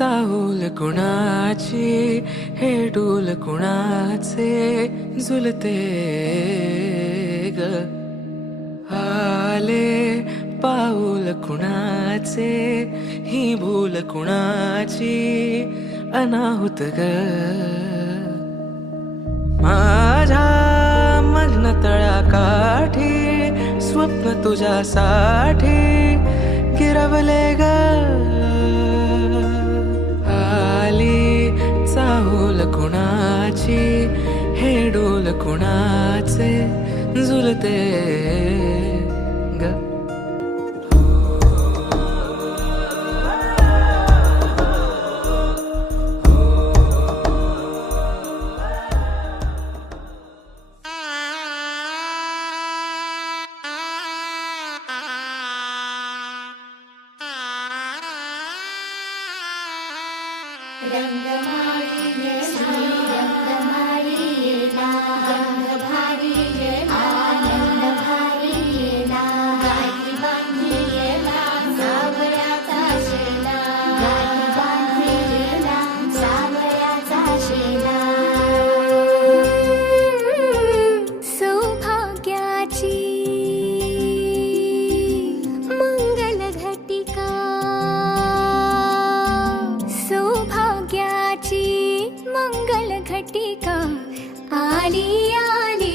चाहूल कुणाची हे डूल कुणाचे झुलते ग आले पाऊल कुणाचे ही भूल कुणाची अनाहुत ग माझ्या मग्न तळाकाठी स्वप्न तुझ्यासाठी गिरवले ग आली चाहूल कुणाची हे डोल कुणाचे झुलते ग रंगमाळी येना रंगभारी येना आनंद भारी येना गाठी बांधी येना सावळ्याचा शेणा गाठी बांधी येना सावळ्याचा शेणा सौभाग्याची मंगल घटिका मंगल घटिका आली आली